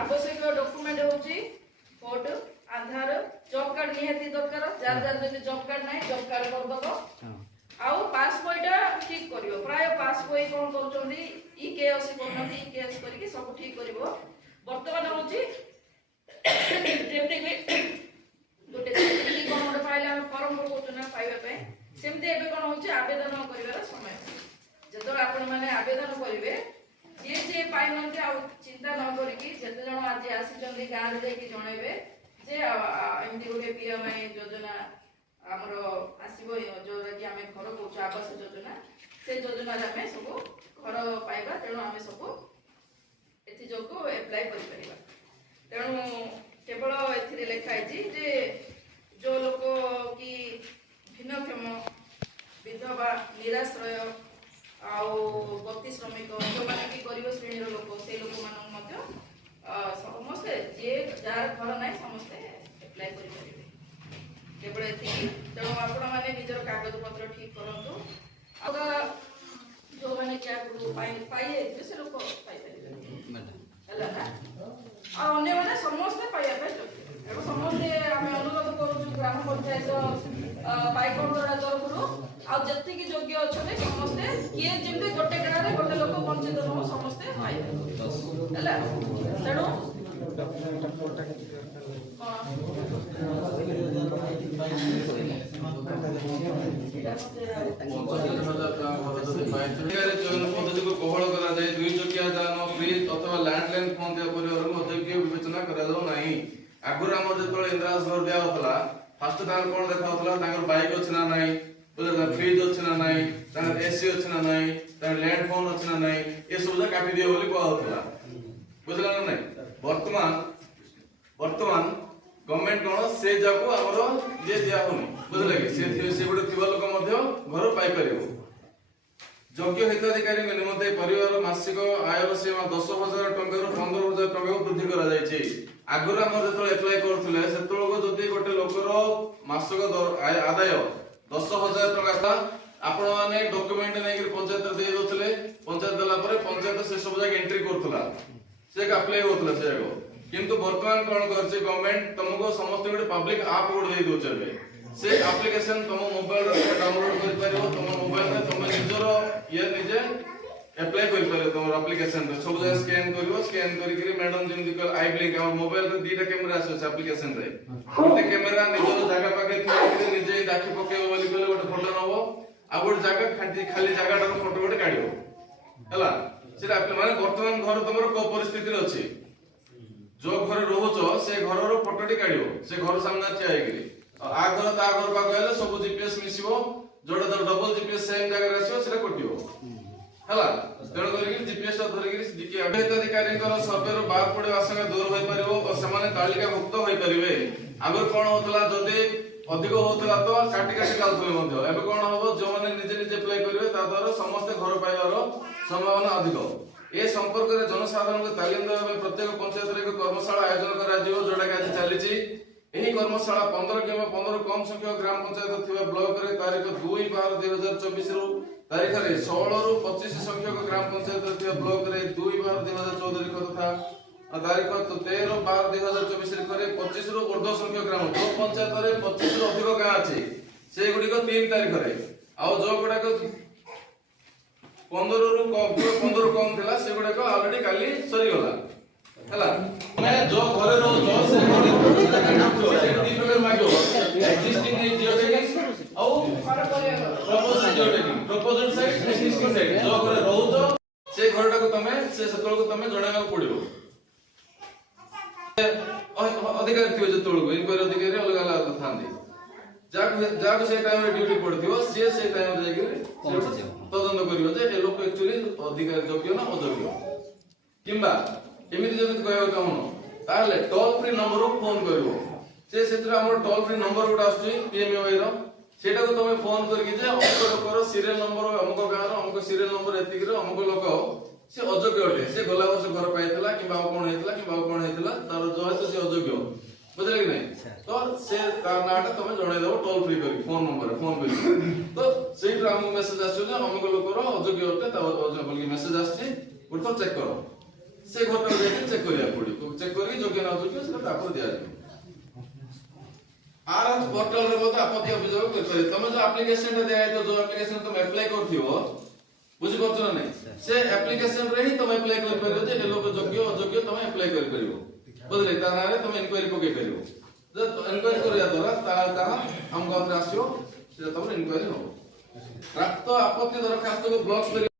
आवश्यक डॉक्यूमेंट होची फोटो आधार job card निहाती दरकार जार जार जदि जॉब कार्ड नाही जॉब कार्ड कर दबो आउ पासबुकटा ठीक करियो प्राय पासबुक कोन करचोंदी ई केएससी कोनथि ई केएस करिके सब ठीक करिवो वर्तमान होची जेमते गोटे कोन गोटे फाइल फॉर्म पकोचो ना पाइबा पे सेमते एबे कोन होची आवेदन करिवार समय जतो आपण माने आवेदन करिवे जे पाइनते आ चिंता न करिकी जते जण आज आसी गाँव जाकि जणेबे जे एमती गोटे पीएमआई योजना आमर आसीबो जोरा कि आमे घर कोच आवास योजना से योजना रे आमे सब घर पाइबा तेणु आमे सब एथि जोको अप्लाई करि परिबा तेणु केवल एथि लिखा है जे जो लोक कि भिन्नक्षम विधवा निराश्रय गति श्रमिक जो मैंने कि गरीब श्रेणी लोक से लोक मान समस्ते जे जार घर ना समस्ते एप्लाई करें केवल ये तेणु आपण मैंने निजर कागज पत्र ठीक करूँ जो मैंने क्या पाई से लोक अन्य मैंने समस्ते पाइबा एवं समस्ते आम अनुरोध करूँ ग्राम पंचायत पाइकड़ा तरफ आती योग्य अच्छा समस्ते किए जमी गोटे गाँव में गोटे लोक वंचित न समस्ते पाइबे तेणु कोहल कर दुई चकिया जान फ्रिज अथवा लैंडलाइन फोन दिया परिवार अयोग्य विवेचना आगुरी आम जो इंदिरा घर दिया फास्ट कौन देखा बाइक अच्छी ना ना फ्रिज अच्छी ना ना एसी अच्छी ना ना लैंड फोन अच्छी ना ना ये सब काटी दिए कहला बुझला ना वर्तमान वर्तमान गवर्नमेंट कौन से जाको आमर ये दिया होनी बुझले कि से गोटे थिबा लोक घर पाई परिबो योग्य हिताधिकारी निमंते परिवार मासिक आय सीमा 10,000 टंका 15,000 टंका वृद्धि करा जायछि आगुर आमर जतो अप्लाई करथिले सेतळको जदि गोटे लोकर मासिक आदाय 10,000 टंका आपण माने डॉक्यूमेंट नै कि पंचायत दे दोथले पंचायत दला परे पंचायत से सब जगह एंट्री करथला से अप्लाई होथला से जागो किंतु वर्तमान कोन करछि गवर्नमेंट तुमको समस्त गोटे पब्लिक ऐप कोड दे दोछबे से एप्लीकेशन तुम मोबाइल रे डाउनलोड कर परिबो तुम मोबाइल रे तुम निजरो ये निजे अप्लाई कर परिबो तुम एप्लीकेशन रे सब जगह स्कैन करिवो स्कैन करी करी मैडम जेमि कल आई ब्लिंक और मोबाइल रे दीटा कैमरा आसे एप्लीकेशन रे गोटे कैमरा निजरो जागा पाके थि निजे दाखी पकेबो बोली कहले गोटे फोटो नबो आ गोटे जागा खाली जागाटार फोटो गोटे काढिबो हला सेटा माने वर्तमान घर तुमरो को परिस्थिति रे अछि जो घर रहुचो से घरर फोटोटी काढिबो से घर सामने ठिया हेगिरी आ घर ता घर पा कहले सब जीपीएस मिसिबो जोडा तो डबल जीपीएस सेम जगह रे आसीबो सेटा कटिबो हला तेण करी जीपीएस धरि करी दिकी अधिकारी सर्वे रो बार पड़े आशंका दूर होई परिबो और समाने तालिका मुक्त होई परिबे आगर कोन होतला जदि अधिक होतला तो काटी काटी काउथले मध्ये एबे कोन होबो जो माने निजे निजे अप्लाई करिवे ता द्वारा समस्त घर पाइबार संभावना अधिक ए संपर्क रे जनसाधारण को तालीम देबा में प्रत्येक पंचायत रे एक कर्मशाला आयोजन करा जिवो जोडा का चली छी एही कर्मशाला 15 किंवा 15 कम संख्यक ग्राम पंचायत थिबा ब्लॉक रे तारीख 2/12/2024 रु तारीख रे 16 रु 25 संख्यक ग्राम पंचायत थिबा ब्लॉक रे 2/12/2024 तथा तारीख 13/12/2024 रे करे 25 रु ऊर्ध्व संख्यक ग्राम जो पंचायत रे 25 रु अधिक गां अछि से गुडी को 3 तारीख रे आ जो गुडा को 15 रु कम 15 कम थिला से गुडा को ऑलरेडी काली सरी गला हला मैं जो घरे रहो जो से मागो एक्जिस्टिंग है जियोटेक्स औ प्रपोजल साइट एक्जिस्टिंग साइट जो घरे रहो जो से घरटा को तमे से सतल को तमे जणावा पड़िबो अधिकारी थिबे जतल को इनक्वायरी अधिकारी अलग अलग थांदी जाको से टाइम रे ड्यूटी पड़थिबो से टाइम रे जाके तदন্ত करिवो जे ए लोक एक्चुअली अधिकारी योग्य ना अयोग्य किंबा एमिति जमिति कहबो कामनो ताले टोल फ्री नंबर को फोन करिवो से सेत्र हमर टोल फ्री नंबर गोटा आछी पीएमओआई रो सेटा को तमे फोन करके जे अमुक लोकर सीरियल नंबर अमुक गां रो अमुक सीरियल नंबर एतिक रो अमुक लोक से अयोग्य अटे से गला वर्ष घर पाइतला किबा कोन हेतला तार जो है से अयोग्य बुझले कि नहीं तो से तार नाटा तमे जणे देबो टोल फ्री करी फोन नंबर फोन करी तो सेठ हमको मेसेज आछो जे अमुक लोकर अयोग्य अटे ता अयोग्य बोली मेसेज आछी उठो चेक करो से घटना जाके चेक करिया पड़ी चेक करी योग्य न योग्य सेटा तापर दिया जाय आर पोर्टल रे मते आपत्ति अभियोग कर करे तमे जो एप्लीकेशन रे दिया तो जो एप्लीकेशन तुम अप्लाई करथियो बुझि परछ ना नहीं से एप्लीकेशन रे ही तुम अप्लाई कर परियो जे लोक योग्य अयोग्य तुम अप्लाई कर परियो बुझले ताना रे तुम इंक्वायरी पके परियो जब इंक्वायरी करिया द्वारा ता हम गांव रे आसियो से तुम इंक्वायरी हो प्राप्त आपत्ति दरखास्त को ब्लॉक